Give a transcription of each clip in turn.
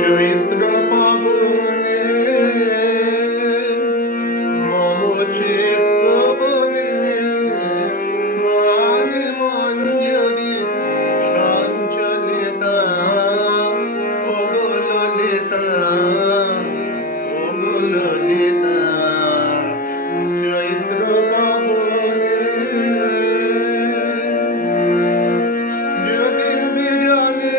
চৈত্র পাবনে মম চিত্ত বনে মানি মঞ্জরি সঞ্চলিতা ওগো ললিতা ওগো ললিতা চৈত্র পাবনে যদি বিজনে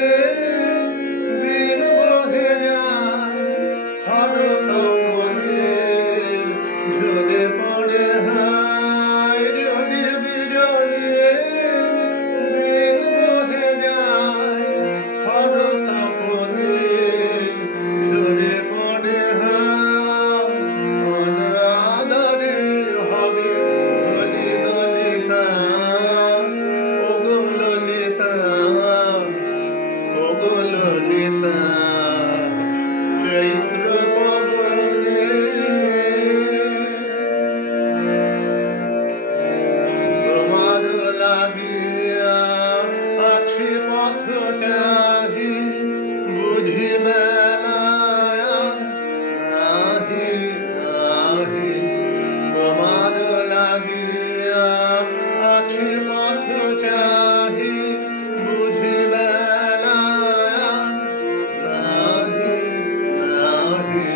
দিন বহে যায় হর তপনে যদি পড়ে হায় যদি বিজনে দিন বহে যায় হর তপনে যদি পড়ে হায় অনাদরে হবে বলি ললিতা ওগো ললিতা ওগো ললিতা চৈত্র পাবনে তোমার লাগিয়া আছে পথ চাহি বুঝি বেলায় নাহি নাহি তোমার লাগিয়া আছে পথ চাহি বুঝি বেলায় নাহি নাহি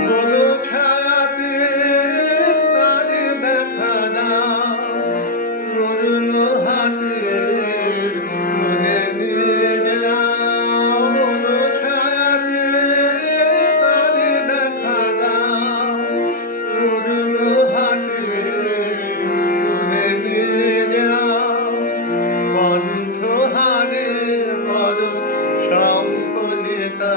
বলো ছায়াতে তারে দেখা দাও করুণ হাতে মনে নিয়ে যাও বলো ছায়াতে তারে দেখা দাও করুণ হাতে মনে নিয়ে যাও কণ্ঠহারে বড় সংকলিতা